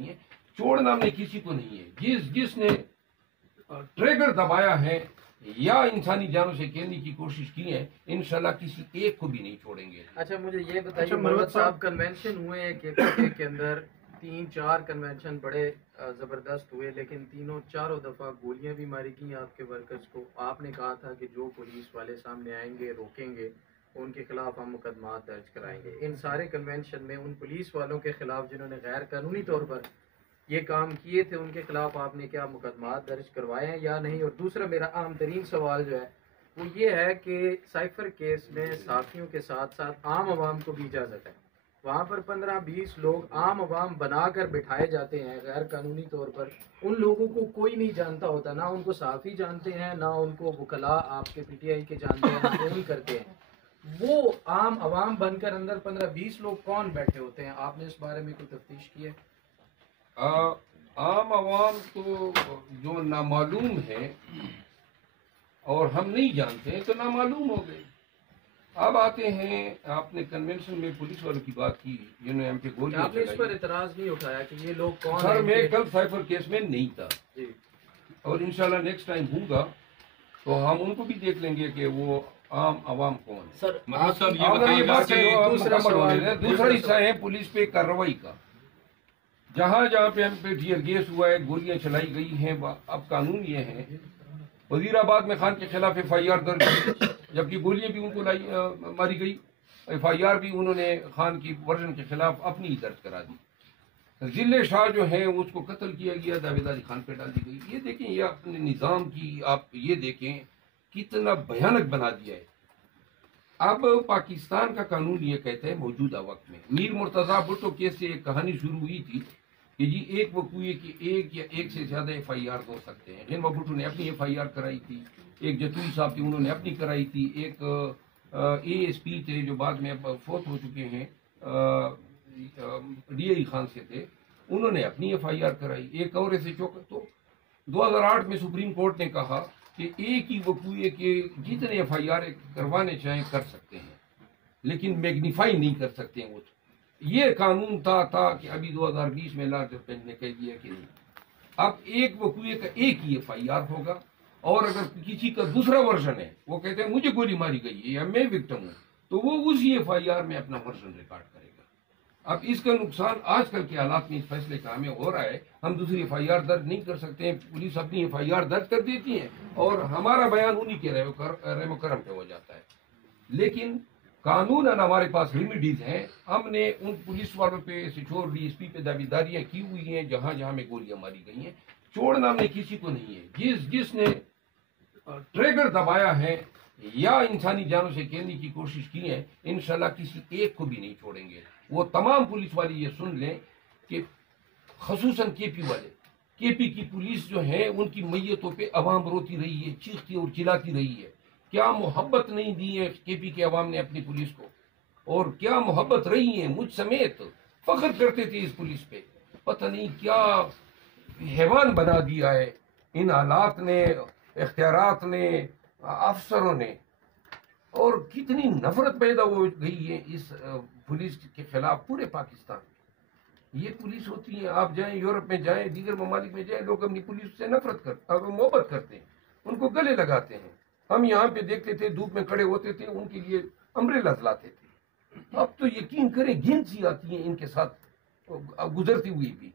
نہیں ہے، چھوڑنا ہم نے کسی کو نہیں ہے. جس نے ٹریگر دبایا ہے یا انسانی جانوں سے کھیلنے کی کوشش کی ہے، انشاءاللہ کسی ایک کو بھی نہیں چھوڑیں گے. اچھا مجھے یہ بتائیے مروت صاحب، کنونشن ہوئے ہیں کہ کے اندر 3-4 کنونشن بڑے زبردست ہوئے، لیکن چاروں دفعہ گولیاں بھی ماری گئی آپ کے ورکرز کو. آپ نے کہا تھا کہ جو پولیس والے سامنے آئیں گے روکیں گے ان کے خلاف ہم مقدمات درج کرائیں گے. ان سارے کنونشن میں ان پولیس والوں کے خلاف جنہوں نے غیر قانونی طور پر یہ کام کیے تھے ان کے خلاف آپ نے کیا مقدمات درج کروائے ہیں یا نہیں؟ اور دوسرا میرا اہم ترین سوال جو ہے وہ یہ ہے کہ سائفر کیس میں صحافیوں کے ساتھ ساتھ عام عوام کو بھی اجازت ہے. وہاں پر 15-20 لوگ عام عوام بنا کر بٹھائے جاتے ہیں غیر قانونی طور پر. ان لوگوں کو کوئی نہیں جانتا ہوتا، نہ ان کو صحافی جانتے ہیں، نہ ان کو وکلاء آپ کے پی ٹی آئی کے جانتے ہیں، نہ فون کرتے ہیں. وہ عام عوام بن کر اندر 15-20 لوگ کون بیٹھے ہوتے ہیں؟ آپ نے اس بارے میں کوئی تفتیش کی ہے؟ عام عوام تو جو نامعلوم ہے اور ہم نہیں جانتے ہیں تو نامعلوم ہو گئے. اب آتے ہیں، آپ نے کنونشن میں پولیس والوں کی بات کی جنہوں نے ہم پہ گولیاں آپ نے اس پر چلائی. اعتراض نہیں اٹھایا کہ یہ لوگ کون سر ہیں؟ میں کل سائفر کیس میں نہیں تھا اور انشاءاللہ نیکسٹ ٹائم ہوں گا تو ہم ان کو بھی دیکھ لیں گے کہ وہ عام عوام کون ہے. سر دوسرا حصہ ہے پولیس پہ کارروائی کا. جہاں پہ ہم پہ ٹیئر گیس ہوا ہے، گولیاں چلائی گئی ہیں، اب قانون یہ ہے وزیر آباد میں خان کے خلاف ایف آئی آر درج ہوئی، جبکہ گولیاں بھی ان کو ماری گئی. ایف آئی آر بھی انہوں نے خان کی ورژن کے خلاف اپنی درج کرا دی. ضلع شاہ جو ہے اس کو قتل کیا گیا، دعوے داری خان پہ ڈال دی گئی. یہ دیکھیں، یہ اپنے نظام کی آپ یہ دیکھیں کتنا بھیانک بنا دیا ہے. اب پاکستان کا قانون یہ کہتا ہے موجودہ وقت میں، میر مرتضیٰ بھٹو کیس سے ایک کہانی شروع ہوئی تھی کہ جی ایک وقوعے کی ایک یا ایک سے زیادہ ایف آئی آر ہو سکتے ہیں. غنوہ بھٹو نے اپنی ایف آئی آر کرائی تھی، ایک جتوئی صاحب تھے انہوں نے اپنی کرائی تھی، ایک اے ایس پی تھے جو بعد میں فوت ہو چکے ہیں ڈی آئی خان سے تھے، انہوں نے اپنی ایف آئی آر کرائی. ایک اور ایسے تو 2008 میں سپریم کورٹ نے کہا کہ ایک ہی وقوعے کے جتنے ایف آئی آر کروانے چاہیں کر سکتے ہیں لیکن میگنیفائی نہیں کر سکتے ہیں. وہ یہ قانون تھا کہ ابھی 2020 میں لارجر بینچ نے کہہ دیا کہ نہیں، اب ایک وقوعے کا ایک ہی ایف آئی آر ہوگا. اور اگر کسی کا دوسرا ورژن ہے، وہ کہتے ہیں مجھے گولی ماری گئی ہے یا میں وکٹم ہوں، تو وہ اسی ایف آئی آر میں اپنا ورژن ریکارڈ کرے گا. اب اس کا نقصان آج کل کے حالات میں اس فیصلے کا ہمیں ہو رہا ہے. ہم دوسری ایف آئی آر درج نہیں کر سکتے ہیں، پولیس اپنی ایف آئی آر درج کر دیتی ہے اور ہمارا بیان انہی کے رحم و کرم پہ ہو جاتا ہے. لیکن قانوناً ہمارے پاس ریمیڈیز ہیں. ہم نے ان پولیس والوں پہ سچور ڈی ایس پی پہ دعویداریاں کی ہوئی ہیں جہاں میں گولیاں ماری گئی ہیں. چھوڑنا ہم نے کسی کو نہیں ہے. جس نے ٹریگر دبایا ہے یا انسانی جانوں سے کھیلنے کی کوشش کی ہے، انشاءاللہ کسی ایک کو بھی نہیں چھوڑیں گے. وہ تمام پولیس والے یہ سن لیں کہ خصوصاً کے پی والے، کے پی کی پولیس جو ہے ان کی میتوں پہ عوام روتی رہی ہے، چیختی اور چلاتی رہی ہے. کیا محبت نہیں دی ہے کے پی کے عوام نے اپنی پولیس کو، اور کیا محبت رہی ہے مجھ سمیت. فخر کرتے تھے اس پولیس پہ. پتہ نہیں کیا حیوان بنا دیا ہے ان حالات نے، اختیارات نے، افسروں نے. اور کتنی نفرت پیدا ہو گئی ہے اس پولیس کے خلاف پورے پاکستان میں. یہ پولیس ہوتی ہے، آپ جائیں یورپ میں جائیں، دیگر ممالک میں جائیں، لوگ اپنی پولیس سے نفرت کرتے اور محبت کرتے ہیں، ان کو گلے لگاتے ہیں. ہم یہاں پہ دیکھتے تھے دھوپ میں کھڑے ہوتے تھے، ان کے لیے امبریلاز لاتے تھے. اب تو یقین کریں گھن سی آتی ہیں ان کے ساتھ گزرتی ہوئی بھی.